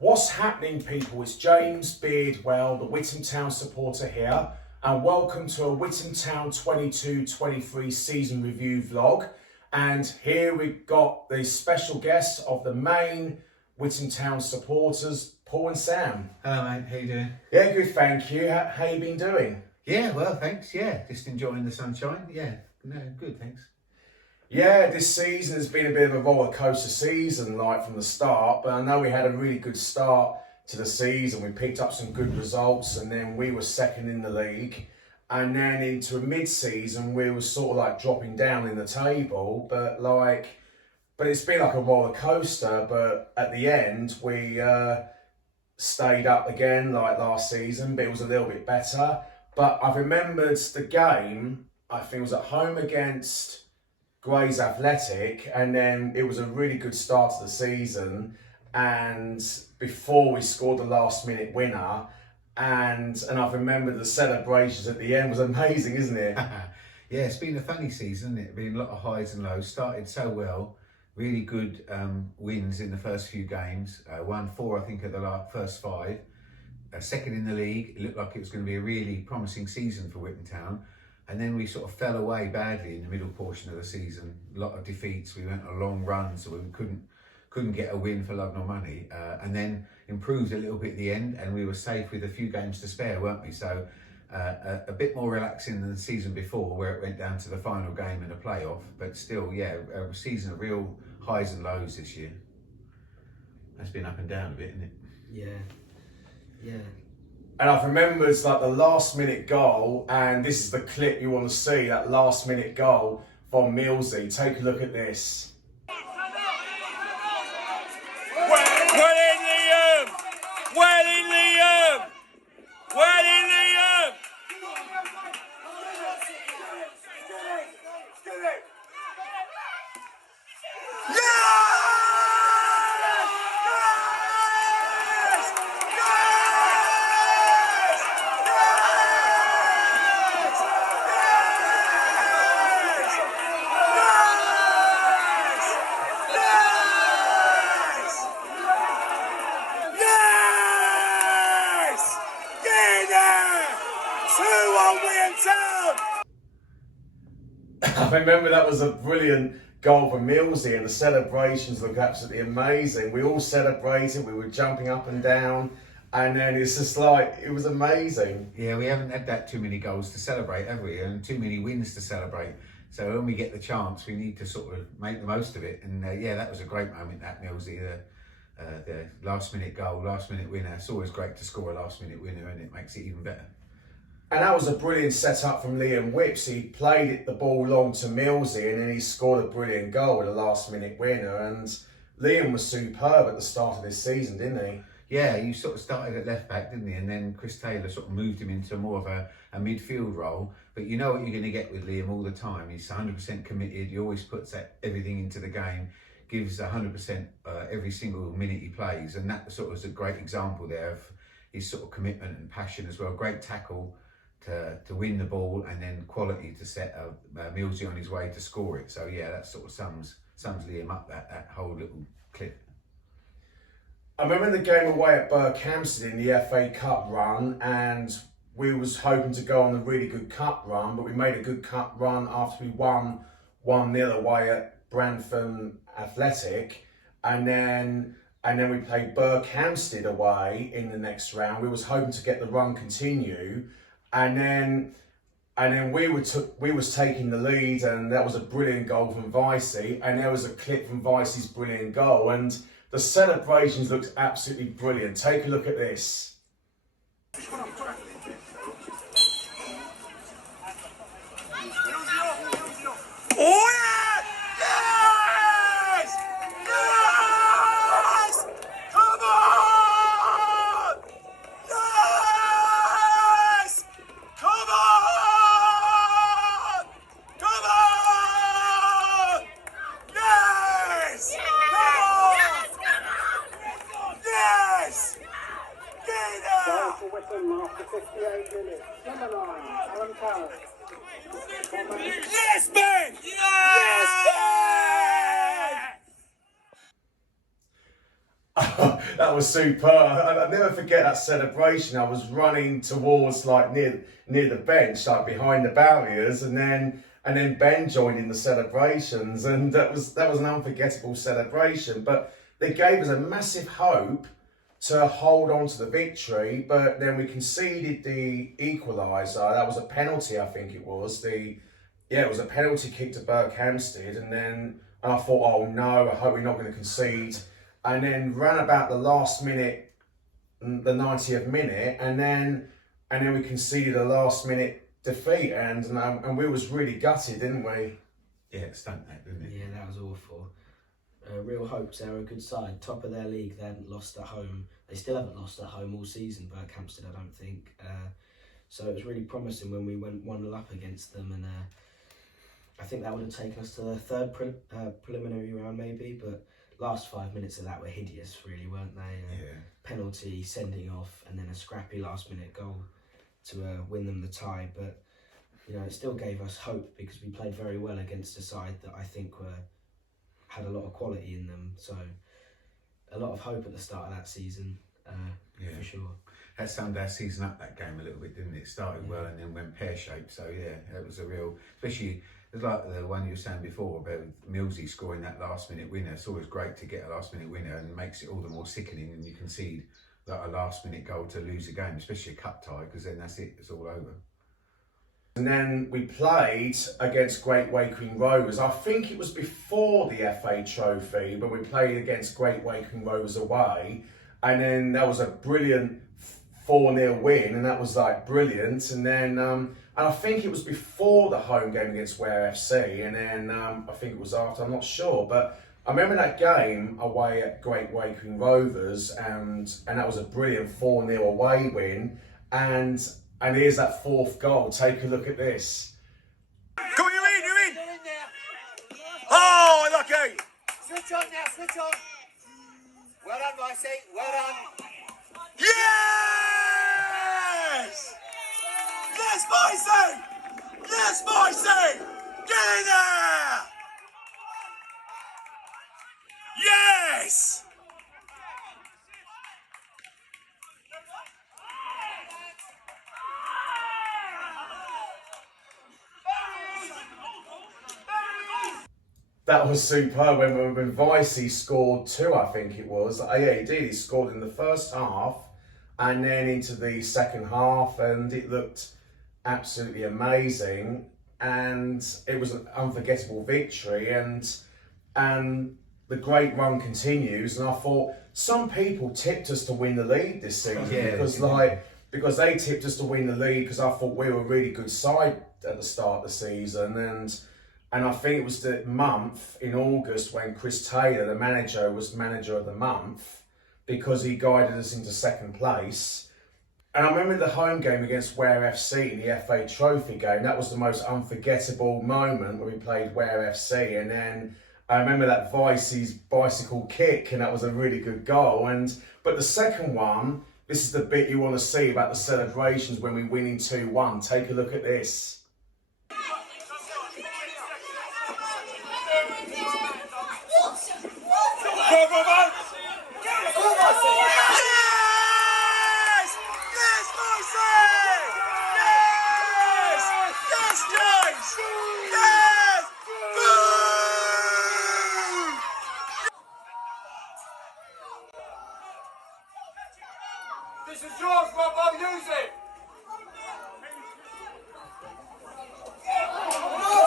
What's happening, people? It's James Beardwell, the Witham Town supporter here, and welcome to a Witham Town 22-23 season review vlog. And here we've got the special guests of the main Witham Town supporters, Paul and Sam. Hello mate, how you doing? Yeah, good, thank you. How you been doing? Yeah, well, thanks. Yeah, just enjoying the sunshine. Yeah, no, good, thanks. Yeah, this season has been a bit of a roller coaster season, like from the start, but I know we had a really good start to the season. We picked up some good results, and then we were second in the league. And then into a mid-season, we were sort of like dropping down in the table, but it's been like a roller coaster. But at the end, we stayed up again like last season, but it was a little bit better. But I've remembered the game, I think it was at home against Grays Athletic, and then it was a really good start to the season, and before we scored the last minute winner, and I've remembered the celebrations at the end was amazing, isn't it? Yeah, it's been a funny season, hasn't it? Been a lot of highs and lows. Started so well, really good wins in the first few games. Won 4, I think, of the first 5. Second in the league. It looked like it was going to be a really promising season for Witham Town. And then we sort of fell away badly in the middle portion of the season. A lot of defeats. We went on a long run, so we couldn't get a win for love nor money. And then improved a little bit at the end, and we were safe with a few games to spare, weren't we? So a bit more relaxing than the season before, where it went down to the final game in a playoff. But still, yeah, a season of real highs and lows this year. That's been up and down a bit, isn't it? Yeah. And I've remembered like the last minute goal, and this is the clip you want to see, that last minute goal from Millsy. Take a look at this. Well in, Liam! Well in, Liam! Well in, Liam! I remember that was a brilliant goal from Millsy, and the celebrations looked absolutely amazing. We all celebrated, we were jumping up and down, and then it's just like, it was amazing. Yeah, we haven't had that too many goals to celebrate, have we? And too many wins to celebrate. So when we get the chance, we need to sort of make the most of it. And yeah, that was a great moment, that Millsy, the last minute goal, last minute winner. It's always great to score a last minute winner, and it makes it even better. And that was a brilliant setup from Liam Whips. He played the ball long to Millsy, and then he scored a brilliant goal with a last minute winner. And Liam was superb at the start of this season, didn't he? Yeah, you sort of started at left back, didn't he? And then Chris Taylor sort of moved him into more of a midfield role. But you know what you're going to get with Liam all the time. He's 100% committed. He always puts everything into the game, gives 100% every single minute he plays. And that sort of is a great example there of his sort of commitment and passion as well. Great tackle to win the ball, and then quality to set Millsy on his way to score it. So yeah, that sort of sums Liam up, that whole little clip. I remember the game away at Berkhamsted in the FA Cup run, and we was hoping to go on a really good cup run, but we made a good cup run after we won 1-0 away at Brantham Athletic, and then we played Berkhamsted away in the next round. We was hoping to get the run continue, and then we was taking the lead, and that was a brilliant goal from Vicey, and there was a clip from Vicey's brilliant goal, and the celebrations looked absolutely brilliant. Take a look at this. Oh yeah! Yes! Yes! Come on! Yes! Come on! Come on! Yes! Come on! Yes! Get it! Goal for Witham after 58 minutes. Number 9, Alan Carroll. Yes, man! Yes, man! That was superb. I'll never forget that celebration. I was running towards like near the bench, like behind the barriers, and then Ben joined in the celebrations, and that was an unforgettable celebration. But they gave us a massive hope to hold on to the victory, but then we conceded the equaliser. That was a penalty, I think it was. It was a penalty kick to Berkhamsted, and I thought, oh no, I hope we're not going to concede. And then ran about the last minute, the 90th minute, and then we conceded a last minute defeat, and we was really gutted, didn't we? Yeah, it stunk that, didn't it? Yeah, that was awful. Real hopes, they're a good side, top of their league. They haven't lost at home. They still haven't lost at home all season, Berkhamsted, I don't think. So it was really promising when we went 1-0 up against them, and I think that would have taken us to the third preliminary round maybe, but last 5 minutes of that were hideous, really, weren't they? Penalty, sending off, and then a scrappy last-minute goal to win them the tie. But you know, it still gave us hope because we played very well against a side that I think had a lot of quality in them. So a lot of hope at the start of that season, for sure. That summed our season up, that game, a little bit, didn't it? Started well and then went pear-shaped. So yeah, it was a real, especially it's like the one you were saying before about Millsy scoring that last-minute winner. It's always great to get a last-minute winner, and it makes it all the more sickening when you concede like a last-minute goal to lose a game, especially a cup tie, because then that's it, it's all over. And then we played against Great Wakeling Rovers. I think it was before the FA Trophy, but we played against Great Wakeling Rovers away, and then that was a brilliant 4-0 win, and that was like brilliant. And then and I think it was before the home game against Ware FC, and then I think it was after, I'm not sure, but I remember that game away at Great Wakeling Rovers, and that was a brilliant 4-0 away win, and here's that fourth goal. Take a look at this. Come on, you're in. Oh, lucky. Switch on now, switch on. Well done, Vicey, well done. Yes! Yes, Vicey! Yes, Vicey! Get in there! Yes! That was superb when Vicey scored 2, I think it was. Yeah, he did. He scored in the first half and then into the second half, and it looked absolutely amazing. And it was an unforgettable victory, and the great run continues. And I thought some people tipped us to win the league this season because they tipped us to win the league because I thought we were a really good side at the start of the season, and I think it was the month in August when Chris Taylor, the manager, was manager of the month because he guided us into second place. And I remember the home game against Ware FC in the FA Trophy game. That was the most unforgettable moment when we played Ware FC. And then I remember that Vicey's bicycle kick, and that was a really good goal. But the second one, this is the bit you want to see about the celebrations when we win in 2-1. Take a look at this. Go, go, go! Yes! Yes, Vicey! Yes! Yes, James! Yes! Boom! This is yours, Robbo, use it!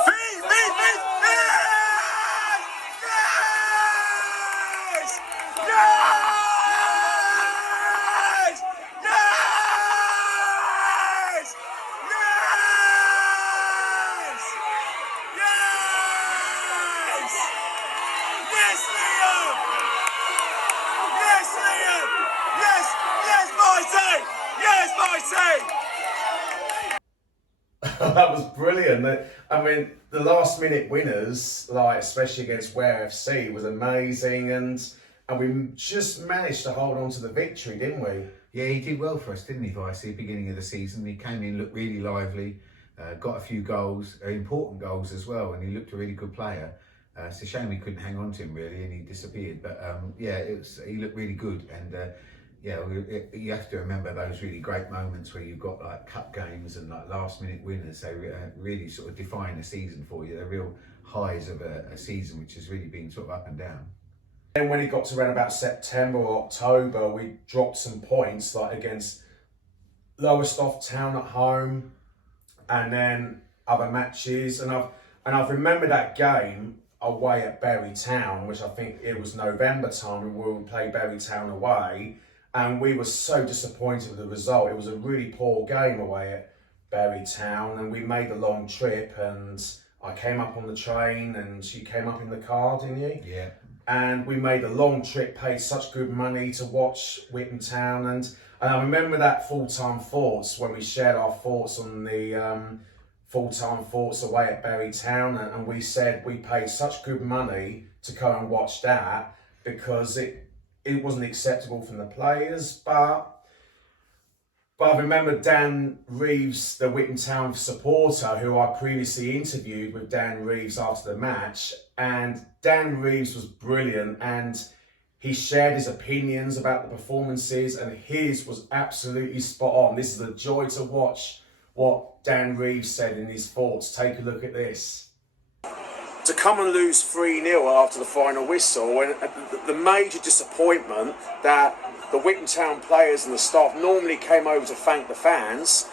Feed! Yes! Yes! Yes! Yes! Yes! Yes! Yes, Liam! Yes, Liam! Yes! Yes, Vicey! Yes, Vicey! That was brilliant. I mean, the last minute winners, like especially against Ware FC, was amazing, and we just managed to hold on to the victory, didn't we? Yeah, he did well for us, didn't he, Vicey, at the beginning of the season? He came in, looked really lively, got a few goals, important goals as well, and he looked a really good player. It's a shame we couldn't hang on to him really, and he disappeared. But he looked really good, and you have to remember those really great moments where you've got like cup games and like last minute winners. They really sort of define a season for you. They're real highs of a season which has really been sort of up and down. And when it got to around about September or October, we dropped some points like against Witham Town at home, and then other matches. And I've remembered that game away at Bury Town, which I think it was November time, when we played Bury Town away, and we were so disappointed with the result. It was a really poor game away at Bury Town, and we made a long trip, and I came up on the train and she came up in the car, didn't you? Yeah. And we made a long trip, paid such good money to watch Witham Town, and I remember that full-time thoughts when we shared our thoughts on the full-time thoughts away at Bury Town, and we said we paid such good money to go and watch that because it wasn't acceptable from the players, but I remember Dan Reeves, the Witham Town supporter, who I previously interviewed with Dan Reeves after the match, and Dan Reeves was brilliant, and he shared his opinions about the performances, and his was absolutely spot on. This is a joy to watch what Dan Reeves said in his thoughts. Take a look at this. To come and lose 3-0 after the final whistle, and the major disappointment that the Witham Town players and the staff normally came over to thank the fans,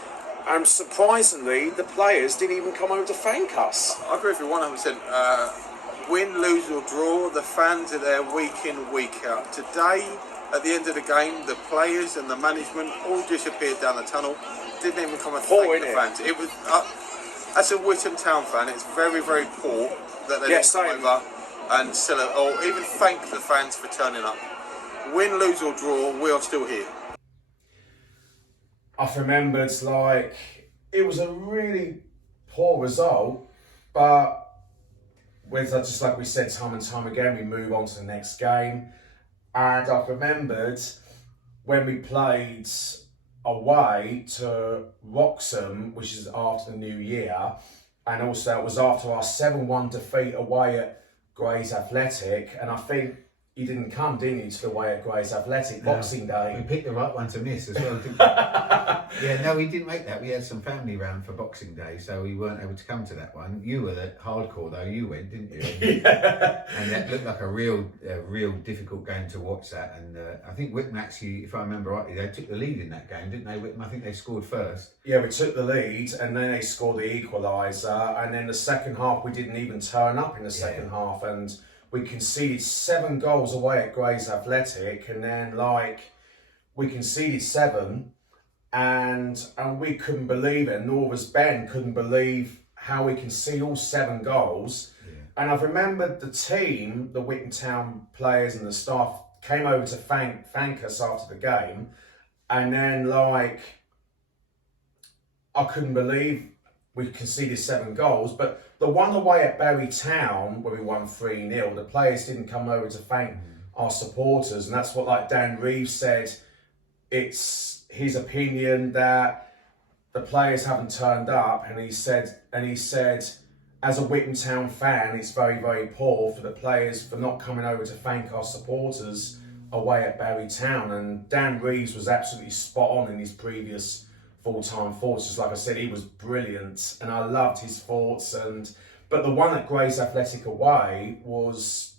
and surprisingly, the players didn't even come over to thank us. I agree with you 100%. Win, lose or draw, the fans are there week in, week out. Today, at the end of the game, the players and the management all disappeared down the tunnel. Didn't even come and thank the fans. It was, as a Witham Town fan, it's very, very poor that they didn't come over and or even thank the fans for turning up. Win, lose or draw, we are still here. I've remembered, like, it was a really poor result, but with just like we said time and time again, we move on to the next game. And I've remembered when we played away to Wroxham, which is after the New Year, and also it was after our 7-1 defeat away at Grays Athletic, and I think you didn't come, didn't you, to the way at Grays Athletic Boxing Day? We picked the right one to miss as well, didn't we? Yeah, no, we didn't make that. We had some family round for Boxing Day, so we weren't able to come to that one. You were the hardcore though. You went, didn't you? Yeah. And that looked like a real difficult game to watch. That, and I think Witham actually, if I remember rightly, they took the lead in that game, didn't they? Witham, I think they scored first. Yeah, we took the lead, and then they scored the equaliser, and then the second half we didn't even turn up in the second half, and we conceded 7 goals away at Grays Athletic, and then we conceded 7, and we couldn't believe it. Nor was Ben couldn't believe how we conceded all 7 goals. Yeah. And I've remembered the team, the Witham Town players and the staff, came over to thank us after the game, and then I couldn't believe we conceded 7 goals, but the one away at Bury Town where we won 3-0, the players didn't come over to thank our supporters, and that's what, like Dan Reeves said, it's his opinion that the players haven't turned up, and he said, as a Witham Town fan, it's very, very poor for the players for not coming over to thank our supporters away at Bury Town. And Dan Reeves was absolutely spot on in his previous full-time thoughts. Just like I said, he was brilliant, and I loved his thoughts. But the one at Grays Athletic away was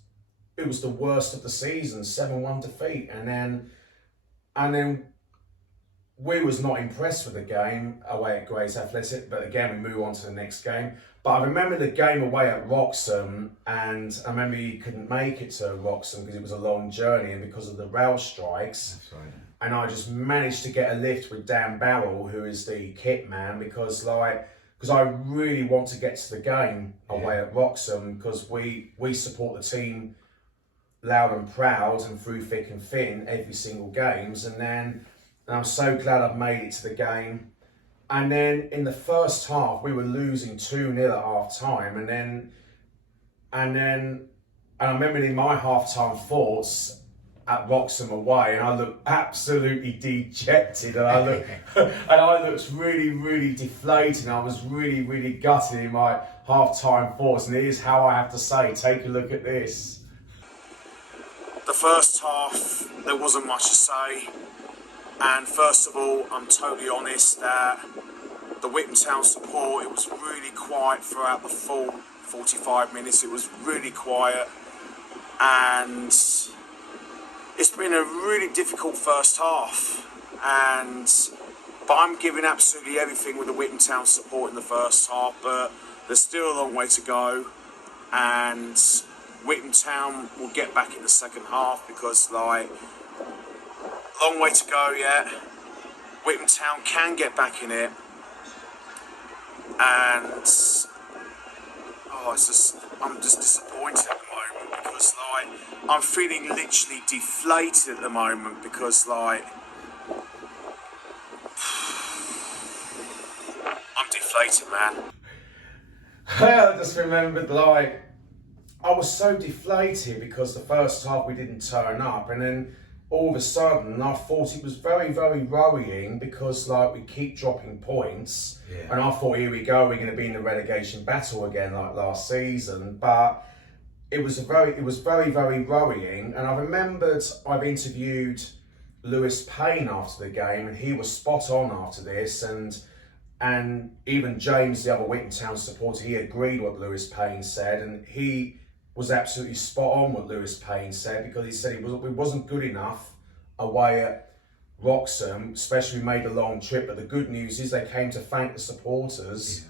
the worst of the season, 7-1 defeat, and then we was not impressed with the game away at Grays Athletic. But again, we move on to the next game. But I remember the game away at Wroxham, and I remember he couldn't make it to Wroxham because it was a long journey and because of the rail strikes. That's right. And I just managed to get a lift with Dan Barrell, who is the kit man, because I really want to get to the game away at Wroxham, because we support the team loud and proud and through thick and thin every single games. And I'm so glad I've made it to the game. And then in the first half, we were losing 2-0 at half time. And I remember in my half time thoughts, at Wroxham away, and I looked absolutely dejected, and I looked really, really deflated. I was really, really gutted in my half-time thoughts, and here's how I have to say, take a look at this. The first half, there wasn't much to say, and first of all, I'm totally honest that the Witham Town support, it was really quiet throughout the full 45 minutes. It was really quiet, and it's been a really difficult first half, but I'm giving absolutely everything with the Witham Town support in the first half, but there's still a long way to go, and Witham Town will get back in the second half because, like, long way to go yet. Witham Town can get back in it, and I'm just disappointed at the moment because, like, I'm feeling literally deflated at the moment because, like, I'm deflated, man. I just remembered, like, I was so deflated because the first half we didn't turn up, and then all of a sudden I thought it was very, very worrying because, like, we keep dropping points, and I thought, here we go, we're going to be in the relegation battle again like last season. But it was very, very worrying. And I remembered I've interviewed Lewis Payne after the game, and he was spot on after this, and even James, the other Witham Town supporter, he agreed what Lewis Payne said, and he was absolutely spot on what Lewis Payne said, because he said it wasn't good enough away at Wroxham, especially we made a long trip. But the good news is they came to thank the supporters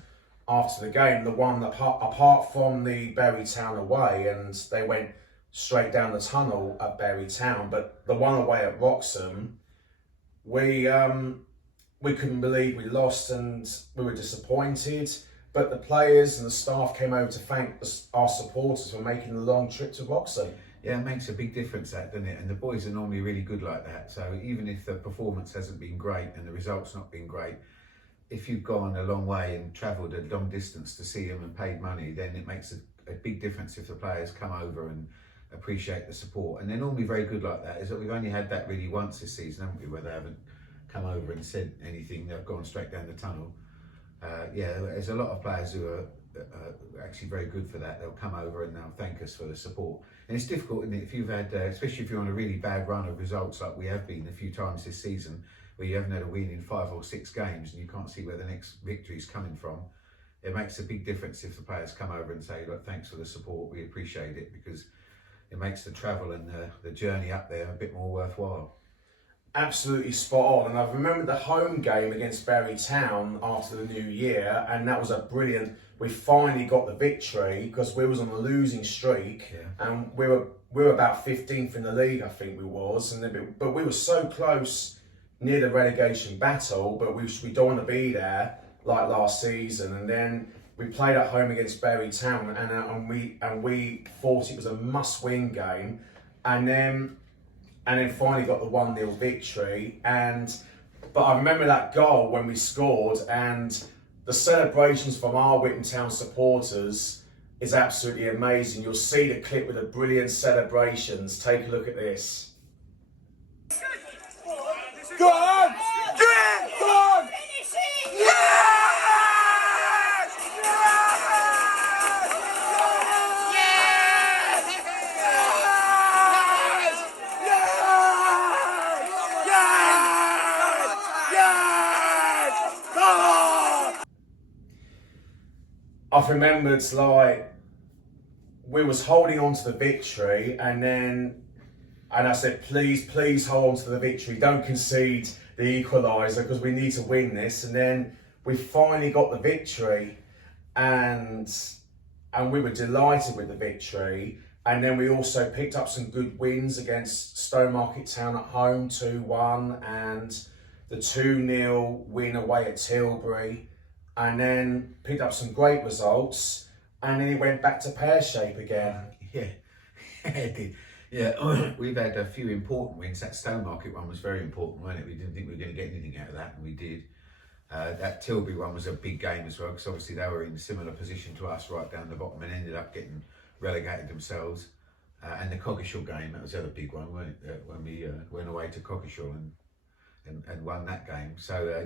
after the game, the one apart from the Bury Town away, and they went straight down the tunnel at Bury Town. But the one away at Wroxham, we couldn't believe we lost, and we were disappointed. But the players and the staff came over to thank our supporters for making the long trip to Wroxham. Yeah, it makes a big difference, that, doesn't it? And the boys are normally really good like that. So even if the performance hasn't been great and the results not been great, if you've gone a long way and travelled a long distance to see them and paid money, then it makes a big difference if the players come over and appreciate the support. And they're normally very good like that. Is that we've only had that really once this season, haven't we, where they haven't come over and said anything. They've gone straight down the tunnel. There's a lot of players who are actually very good for that. They'll come over and they'll thank us for the support. And it's difficult, isn't it? If you've had, especially if you're on a really bad run of results like we have been a few times this season, where you haven't had a win in 5 or 6 games and you can't see where the next victory is coming from, it makes a big difference if the players come over and say, look, thanks for the support, we appreciate it, because it makes the travel and the journey up there a bit more worthwhile. Absolutely spot on. And I remember the home game against Bury Town after the new year, and that was a brilliant, we finally got the victory because we was on a losing streak, and we were about 15th in the league, I think we was, but we were so close near the relegation battle, but we don't want to be there like last season. And then we played at home against Bury Town, and we thought it was a must-win game, and then finally got the 1-0 victory. But I remember that goal when we scored, and the celebrations from our Witham Town supporters is absolutely amazing. You'll see the clip with the brilliant celebrations. Take a look at this. Go on! Yeah! Go on! I've remembered, like, we was holding on to the victory, and I said, please hold on to the victory. Don't concede the equaliser because we need to win this. And then we finally got the victory, and we were delighted with the victory. And then we also picked up some good wins against Stowmarket Town at home, 2-1, and the 2-0 win away at Tilbury. And then picked up some great results, and then it went back to pear-shape again. It did. Yeah, we've had a few important wins. That Stowmarket one was very important, wasn't it? We didn't think we were going to get anything out of that, and we did. That Tilbury one was a big game as well, because obviously they were in a similar position to us right down the bottom and ended up getting relegated themselves. And the Coggeshall game, that was the other big one, wasn't it? When we went away to Coggeshall and won that game. So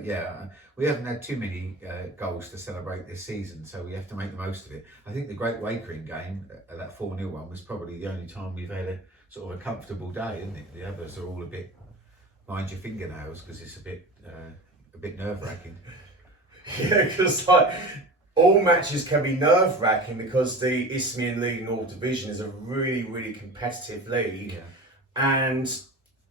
we haven't had too many goals to celebrate this season, so we have to make the most of it. I think the Great Wakering game, that 4-0 one, was probably the only time we've had a sort of a comfortable day, isn't it? The others are all a bit mind your fingernails because it's a bit nerve-wracking. Yeah, because like all matches can be nerve-wracking because the Isthmian League North Division is a really, really competitive league, and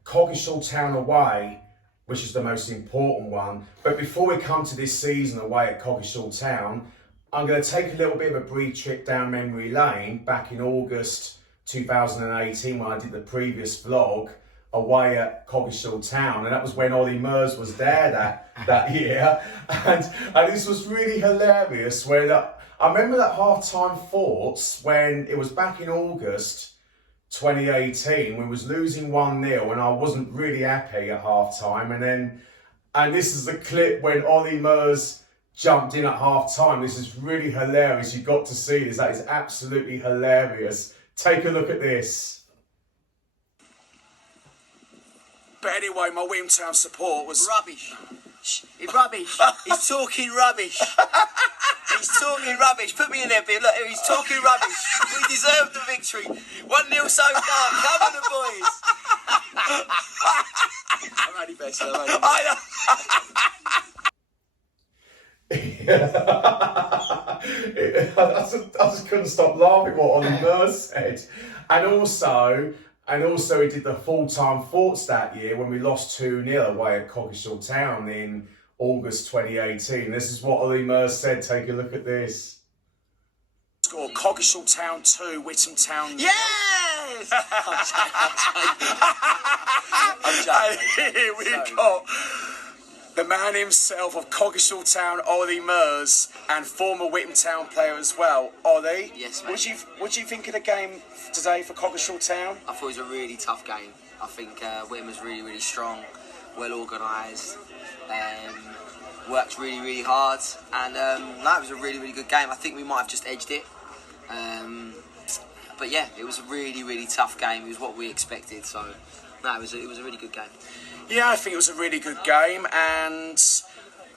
Coggeshall Town away, which is the most important one. But before we come to this season away at Coggeshall Town, I'm going to take a little bit of a brief trip down memory lane back in August 2018 when I did the previous vlog away at Coggeshall Town, and that was when Ollie Mers was there that year, and this was really hilarious when I remember that half-time thoughts when it was back in August 2018, we was losing 1-0 and I wasn't really happy at half-time, and this is the clip when Ollie Mers jumped in at half-time. This is really hilarious. You got to see this. That is absolutely hilarious. Take a look at this. But anyway, my Witham Town support was Rubbish. He's rubbish. He's talking rubbish. He's talking rubbish. Put me in there, Bill. Look, he's talking rubbish. We deserve the victory. 1-0 so far. Come on, the boys. I'm only best. I just couldn't stop laughing what Ollie Mers said, and also he did the full-time thoughts that year when we lost 2-0 away at Coggeshall Town in August 2018. This is what Ollie Mers said. Take a look at this. score Coggeshall Town 2, Witham Town. Yes! And here we got the man himself of Coggeshall Town, Ollie Mers, and former Witham Town player as well. Ollie, yes, mate. What do you think of the game today for Coggeshall Town? I thought it was a really tough game. I think Witham was really, really strong, well organised, worked really, really hard, and it was a really, really good game. I think we might have just edged it. But yeah, it was a really, really tough game. It was what we expected, so it was a really good game. Yeah, I think it was a really good game, and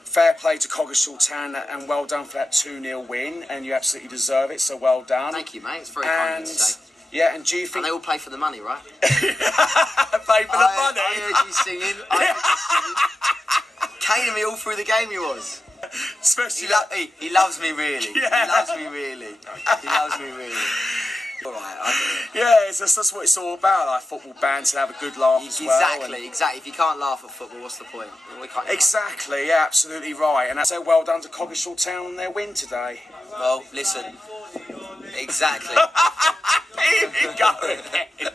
fair play to Coggeshall Town, and well done for that 2-0 win, and you absolutely deserve it, so well done. Thank you, mate. It's very kind of you to say. Yeah, and do you think... And they all play for the money, right? Play for the money? I heard you singing. Caning me all through the game, he was. Especially... He loves me, really. Yeah. He loves me, really. He loves me, really. All right, I get it. Yeah, that's what it's all about, like football bands, to have a good laugh as well. Exactly. If you can't laugh at football, what's the point? We can't. Exactly, yeah, absolutely right. And so well done to Coggeshall Town on their win today. Well, listen. Exactly. Here we go again.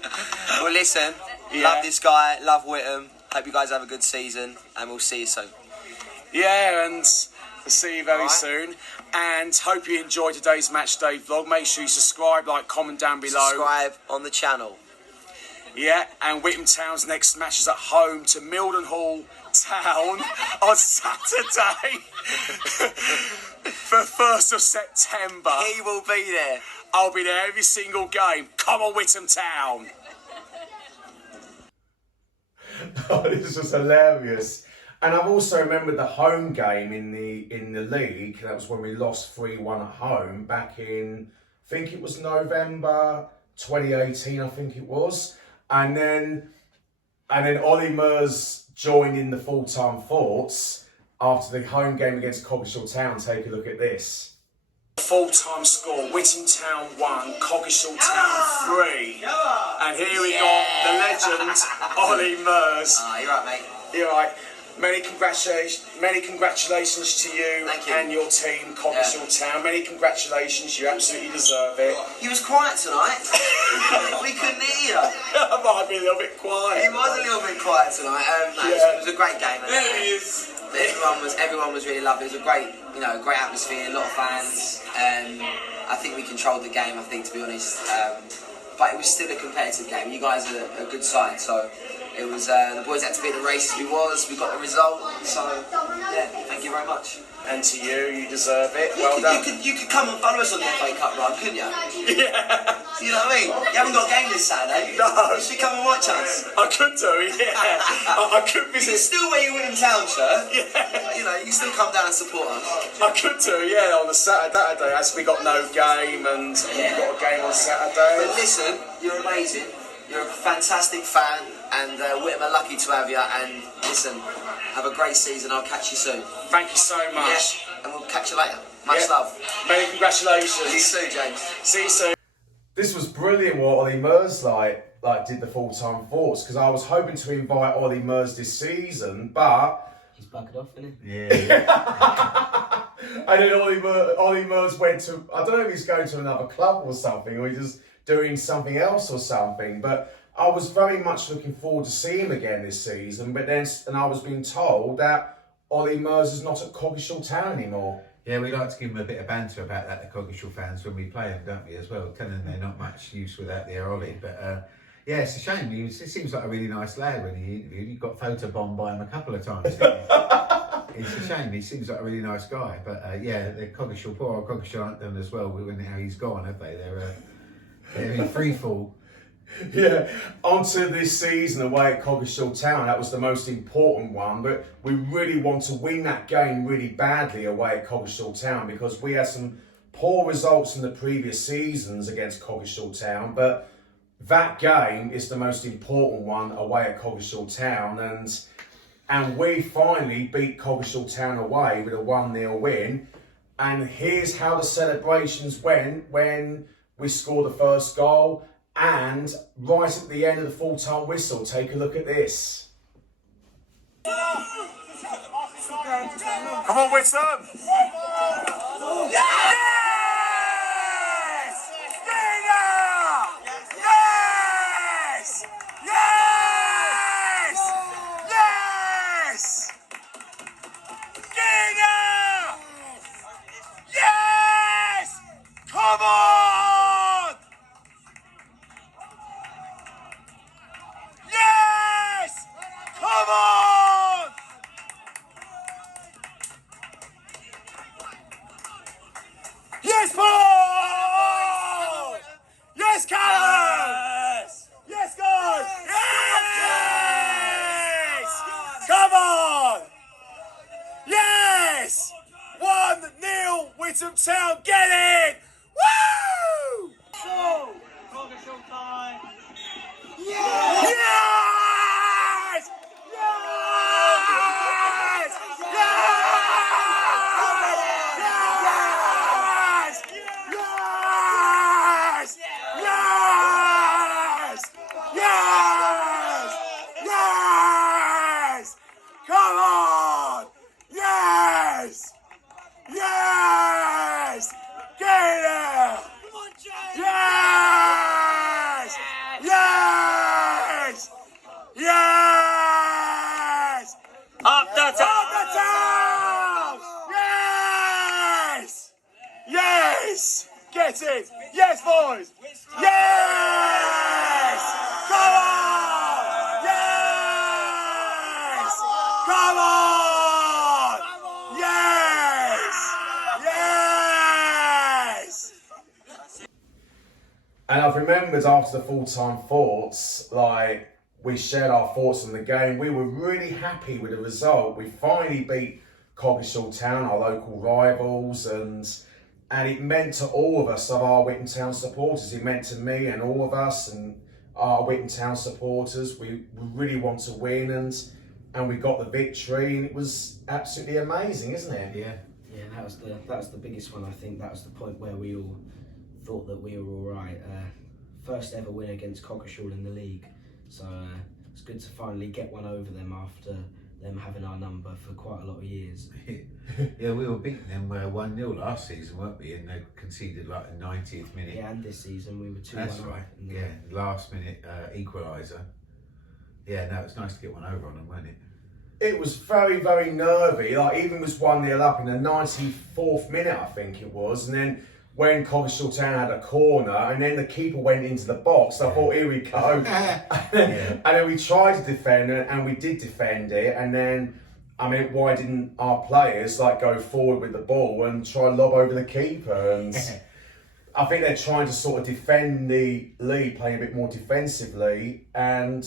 Well, listen. Yeah. Love this guy. Love Witham. Hope you guys have a good season, and we'll see you soon. Yeah, and we'll see you very soon. And hope you enjoyed today's match day vlog. Make sure you subscribe, like, comment down below. Subscribe on the channel. Yeah, and Witham Town's next match is at home to Mildenhall Town on Saturday, the 1st of September. He will be there. I'll be there every single game. Come on, Witham Town. Oh, this is just hilarious. And I've also remembered the home game in the league. That was when we lost 3-1 at home back in, I think it was November 2018, I think it was. And then Ollie Mers joined in the full-time thoughts after the home game against Coggeshall Town. Take a look at this. Full-time score, Witham Town 1, Coggeshall Town 3. And here we got the legend, Ollie Mers. You're right, mate. You're right. Many congratulations to you and your team, Coggeshall Town. Many congratulations, you absolutely deserve it. He was quiet tonight. We couldn't hear you. I might be a little bit quiet. He was a little bit quiet tonight. It was a great game. There he is. Everyone was really lovely. It was a great atmosphere, a lot of fans. I think we controlled the game, I think, to be honest. But it was still a competitive game. You guys are a good side, so it was the boys had to be the race as we was. We got the result. So yeah, thank you very much. And to you deserve it. Well done. You could come and follow us on the FA Cup run, couldn't you? Yeah. You know what I mean? You haven't got a game this Saturday. No. You should come and watch us. I could do, yeah. I could You visit. can still wear your Witham Town shirt. Yeah. You know, you can still come down and support us. I could do, yeah, on the Saturday, as we got no game and you got a game on Saturday. But listen, you're amazing. You're a fantastic fan, and Witham are lucky to have you. And listen, have a great season. I'll catch you soon. Thank you so much. Yeah, and we'll catch you later. Much Yeah. love. Many congratulations. See you soon, James. See you soon. This was brilliant what Ollie Mers did the full-time thoughts, because I was hoping to invite Ollie Mers this season, but He's buggered off, isn't he? Yeah. and then Ollie Mers went to, I don't know if he's going to another club or something, or he's just doing something else or something, but I was very much looking forward to seeing him again this season, but then, and I was being told that Ollie Mers is not at Coggeshall Town anymore. Yeah, we like to give them a bit of banter about that, the Coggeshall fans, when we play them, don't we, as well? Telling them they're not much use without their Ollie. But yeah, it's a shame. He seems like a really nice lad when he interviewed. He got photobombed by him a couple of times. It's a shame. He seems like a really nice guy. But yeah, the Coggeshall, poor old Coggeshall aren't done as well. How he's gone, have they? They're in free fall. Yeah, onto this season away at Coggeshall Town, that was the most important one, but we really want to win that game really badly away at Coggeshall Town, because we had some poor results in the previous seasons against Coggeshall Town, but that game is the most important one away at Coggeshall Town, and we finally beat Coggeshall Town away with a 1-0 win, and here's how the celebrations went when we scored the first goal. And right at the end of the full-time whistle, take a look at this. Come on, Witham! Yes! Yes! Yes! Yes! Skinner! Yes! Come on! Yes! Come on! Yes, Paul! Yes, Callum! Yes! Yes, God! Yes! Come on! Yes! 1-0 Witham Town, get it! Woo! Yes! Yes! Yes! Yes! Yes! Yes! Yes! Come on! Yes! Yes! Get it! Yes! Yes! Yes! Up the town! Up the town! Yes! Yes! Get it! Yes, boys! Yes! Come on! Yes! Come on! Yes! Yes! And I've remembered after the full-time thoughts, we shared our thoughts on the game. We were really happy with the result. We finally beat Coggeshall Town, our local rivals, and it meant to all of us, of our Witham Town supporters. It meant to me and all of us and our Witham Town supporters. We really want to win, and we got the victory, and it was absolutely amazing, isn't it? Yeah. Yeah, that was the biggest one. I think that was the point where we all thought that we were all right. First ever win against Coggeshall in the league, so it's good to finally get one over them after them having our number for quite a lot of years. Yeah, we were beating them 1-0 last season, weren't we? And they conceded like the 90th minute. Yeah, and this season we were 2-1. That's right. Yeah, last minute equaliser. Yeah, no, it's nice to get one over on them, wasn't it? It was very, very nervy. Even was 1-0 up in the 94th minute, I think it was, and then when Coggeshall Town had a corner, and then the keeper went into the box. I thought, here we go. And then we tried to defend it, and we did defend it. And then, I mean, why didn't our players like go forward with the ball and try and lob over the keeper? And I think they're trying to sort of defend the lead, playing a bit more defensively. And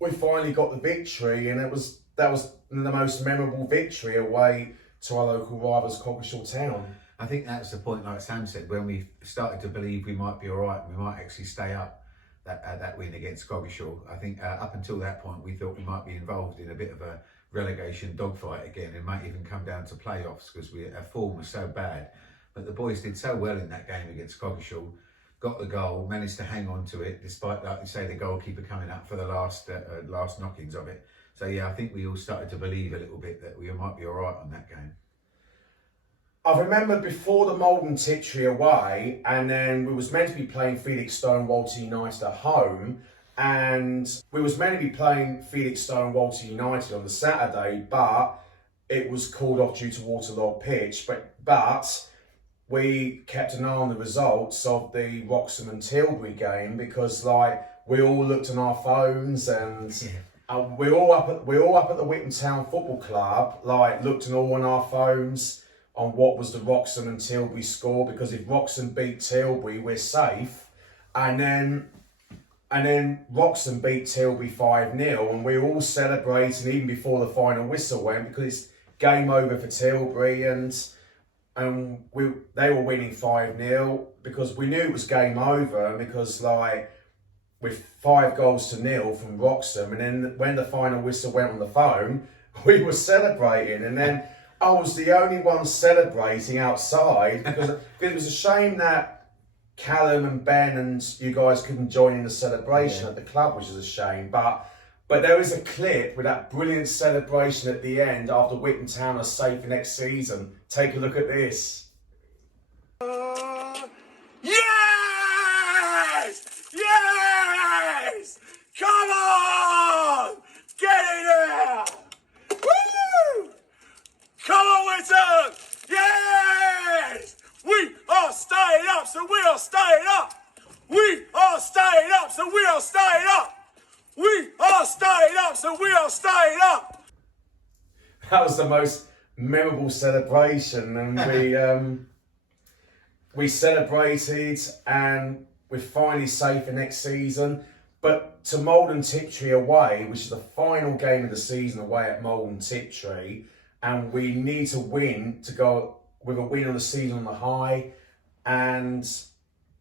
we finally got the victory, and that was the most memorable victory away to our local rivals, Coggeshall Town. I think that's the point, like Sam said, when we started to believe we might be all right, we might actually stay up that win against Coggeshall. I think up until that point, we thought we might be involved in a bit of a relegation dogfight again. It might even come down to playoffs because our form was so bad. But the boys did so well in that game against Coggeshall, got the goal, managed to hang on to it, despite, like you say, the goalkeeper coming up for the last knockings of it. So yeah, I think we all started to believe a little bit that we might be all right on that game. I remember before the Malden Tiptree away, and then we was meant to be playing Felixstowe Walter United at home, and we was meant to be playing Felixstowe Walter United on the Saturday, but it was called off due to waterlogged pitch. But we kept an eye on the results of the Wroxham and Tilbury game, because like we all looked on our phones, and we're all up at the Witham Town Football Club, like looked all on our phones on what was the Wroxham and Tilbury score, because if Wroxham beat Tilbury, we're safe. And then Wroxham beat Tilbury 5-0, and we were all celebrating even before the final whistle went, because it's game over for Tilbury, and they were winning 5-0, because we knew it was game over, because like with 5-0 from Wroxham, and then when the final whistle went on the phone, we were celebrating, and then I was the only one celebrating outside, because it was a shame that Callum and Ben and you guys couldn't join in the celebration at the club, which is a shame. But there is a clip with that brilliant celebration at the end after Witham Town are safe for next season. Take a look at this. Yes! Yes! Come on! Get in there! Woo! Come on, Witham! Yes! We are staying up, so we are staying up! We are staying up, so we are staying up! We are staying up, so we are staying up! That was the most memorable celebration, and we celebrated, and we're finally safe for next season. But to Malden Tiptree away, which is the final game of the season away at Malden Tiptree, and we need to win to go with a win on the season on the high. And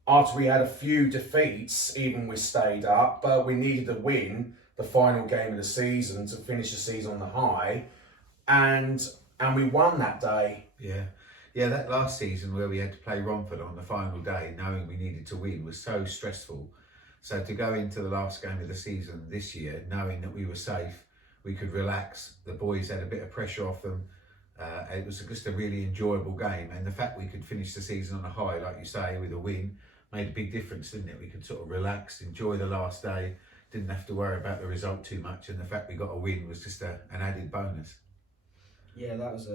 after we had a few defeats, even we stayed up, but we needed to win the final game of the season to finish the season on the high. And we won that day. Yeah, that last season where we had to play Romford on the final day, knowing we needed to win, was so stressful. So to go into the last game of the season this year, knowing that we were safe, we could relax, the boys had a bit of pressure off them, it was just a really enjoyable game, and the fact we could finish the season on a high, like you say, with a win, made a big difference, didn't it? We could sort of relax, enjoy the last day, didn't have to worry about the result too much, and the fact we got a win was just an added bonus. Yeah, that was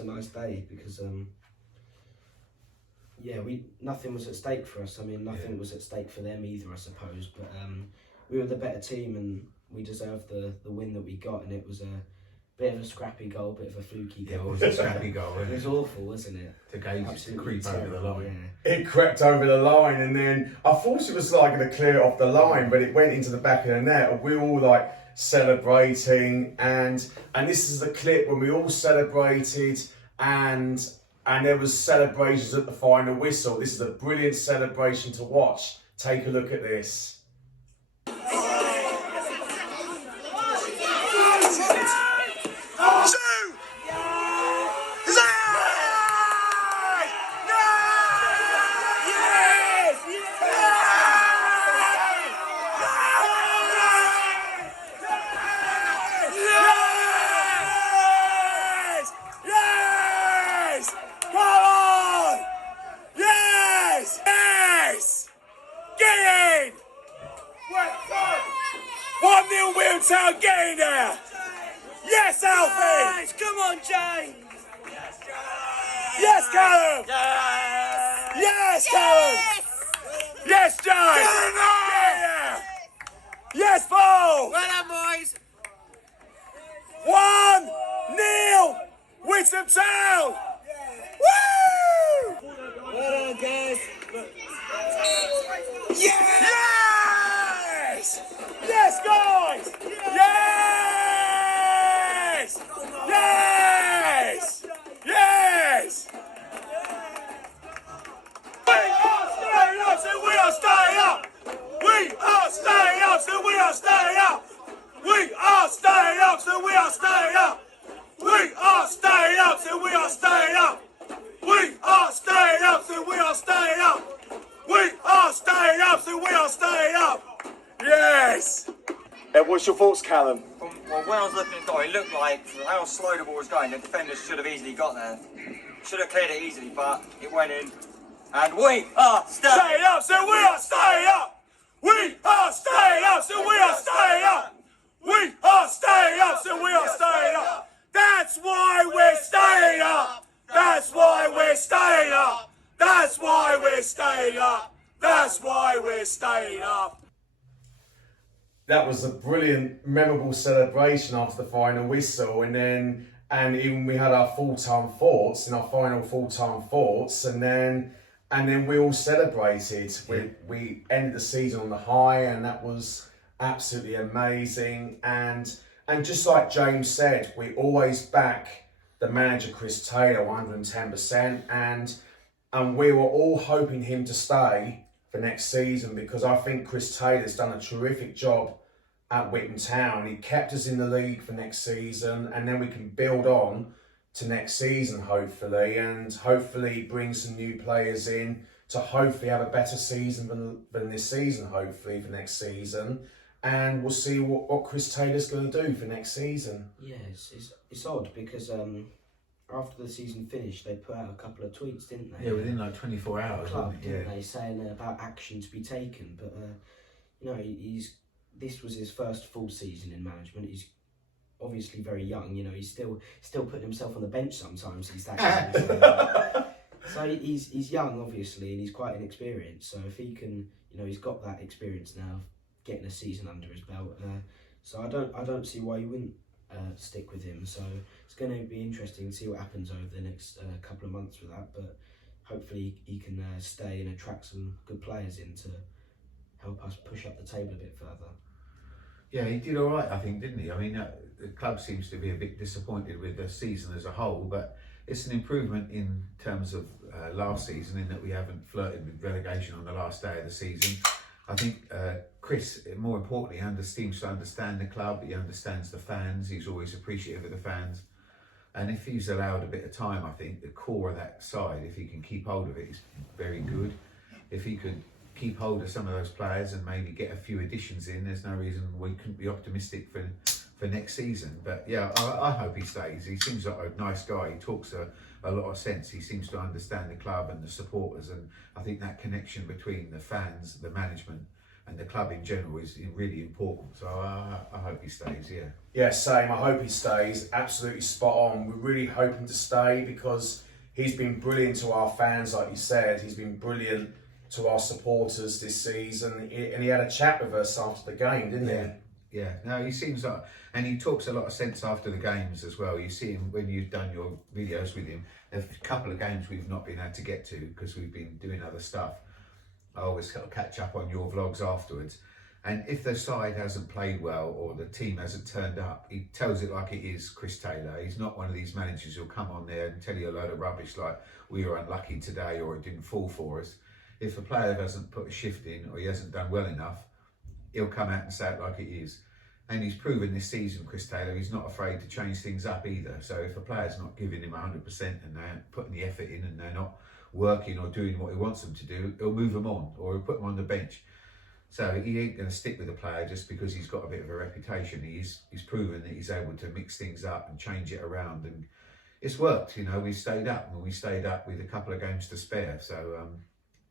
a nice day, because nothing was at stake for us. I mean, nothing was at stake for them either, I suppose. But we were the better team, and we deserved the win that we got. And it was a bit of a scrappy goal, bit of a fluky goal. Yeah, it was a scrappy goal. It was awful, wasn't it? Took ages to creep over the line. Yeah. It crept over the line, and then I thought it was like going to clear it off the line, but it went into the back of the net, and we were all like celebrating, and this is the clip when we all celebrated, and there was celebrations at the final whistle. This is a brilliant celebration to watch. Take a look at this. Witham Town, get in there! Yes, Alfie! Come on, James! Yes, Callum! Yes! Yes, Callum! Yes, Jay! Yeah! Yes, Paul! Well done, boys. 1-0 Witham Town! Woo! Well done, guys. Yes! Yes, guys! Yes! Yes! Yes! We are staying up, so we are staying up! We are staying up, so we are staying up! We are staying up, so we are staying up! We are staying up, so we are staying up! We are staying up, so we are staying up! We are staying up, so we are staying up! Yes! What's your thoughts, Callum? Well, when I was looking at the goal, it looked like how slow the ball was going, the defenders should have easily got there. Should have cleared it easily, but it went in. And we are Staying up, so we are staying up! We are staying up, so we are staying up! We are staying up, so we are staying up! That's why we're staying up! That's why we're staying up! That's why we're staying up! That's why we're staying up! That was a brilliant, memorable celebration after the final whistle, and even we had our full-time thoughts in our final full-time thoughts, and then we all celebrated. We ended the season on the high, and that was absolutely amazing. And just like James said, we always back the manager Chris Taylor 110%, and we were all hoping him to stay for next season, because I think Chris Taylor's done a terrific job at Witham Town. He kept us in the league for next season, and then we can build on to next season, hopefully, and hopefully bring some new players in to hopefully have a better season than this season, hopefully, for next season. And we'll see what Chris Taylor's going to do for next season. Yeah, it's odd because after the season finished, they put out a couple of tweets, didn't they? Yeah, within like 24 hours. Club, wasn't it? didn't Yeah. they, saying about action to be taken. But this was his first full season in management. He's obviously very young. He's still putting himself on the bench sometimes. He's that young. So he's young, obviously, and he's quite inexperienced. So if he can, he's got that experience now, getting a season under his belt. So I don't see why you wouldn't stick with him. So it's going to be interesting to see what happens over the next couple of months with that. But hopefully he can stay and attract some good players in to help us push up the table a bit further. Yeah, he did all right, I think, didn't he? I mean, the club seems to be a bit disappointed with the season as a whole, but it's an improvement in terms of last season, in that we haven't flirted with relegation on the last day of the season. I think Chris, more importantly, seems to understand the club. He understands the fans. He's always appreciative of the fans. And if he's allowed a bit of time, I think the core of that side, if he can keep hold of it, is very good. If he could keep hold of some of those players and maybe get a few additions in, there's no reason we couldn't be optimistic for next season. But yeah, I hope he stays. He seems like a nice guy. He talks a lot of sense. He seems to understand the club and the supporters, and I think that connection between the fans, the management and the club in general is really important. So I hope he stays, yeah. Yeah, same. I hope he stays. Absolutely spot on. We're really hoping to stay because he's been brilliant to our fans, like you said. He's been brilliant to our supporters this season, and he had a chat with us after the game, didn't he? Yeah, no, he seems like, and he talks a lot of sense after the games as well. You see him when you've done your videos with him. There's a couple of games we've not been able to get to because we've been doing other stuff. I always catch up on your vlogs afterwards. And if the side hasn't played well or the team hasn't turned up, he tells it like it is, Chris Taylor. He's not one of these managers who'll come on there and tell you a load of rubbish like we were unlucky today or it didn't fall for us. If a player hasn't put a shift in or he hasn't done well enough, he'll come out and say it like it is. And he's proven this season, Chris Taylor, he's not afraid to change things up either. So if a player's not giving him 100% and they're putting the effort in and they're not working or doing what he wants them to do, he'll move them on or he'll put them on the bench. So he ain't going to stick with the player just because he's got a bit of a reputation. He's proven that he's able to mix things up and change it around. And it's worked, we stayed up, and we stayed up with a couple of games to spare. So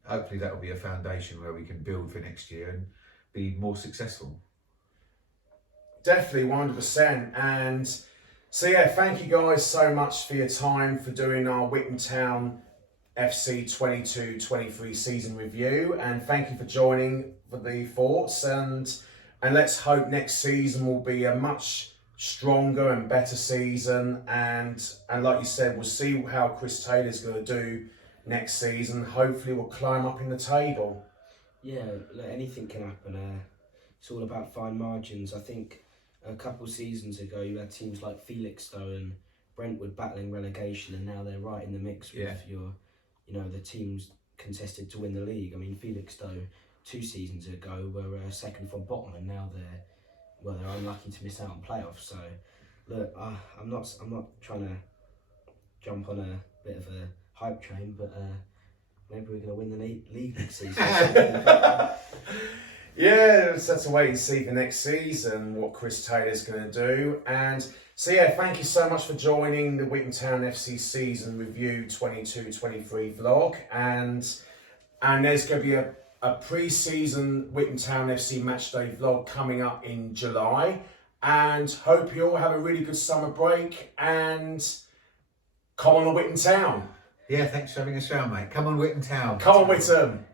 hopefully that will be a foundation where we can build for next year and be more successful. Definitely, 100%. And so yeah, thank you guys so much for your time, for doing our Witham Town FC 22-23 season review, and thank you for joining for the thoughts, and let's hope next season will be a much stronger and better season, and like you said, we'll see how Chris Taylor's going to do next season. Hopefully we'll climb up in the table. Yeah, look, anything can happen. It's all about fine margins. I think a couple seasons ago you had teams like Felixstowe and Brentwood battling relegation, and now they're right in the mix with the teams contested to win the league. I mean, Felixstowe 2 seasons ago were second from bottom, and now they're unlucky to miss out on playoffs. So, look, I'm not trying to jump on a bit of a hype train, but maybe we're going to win the league next season. Yeah, let's have to wait and see for next season what Chris Taylor's going to do. And so yeah, thank you so much for joining the Witham Town FC season review 22-23 vlog. And there's going to be a pre-season Witham Town FC matchday vlog coming up in July. And hope you all have a really good summer break, and come on to Witham Town. Yeah, thanks for having us round, mate. Come on, Witham Town. Come on, Witham.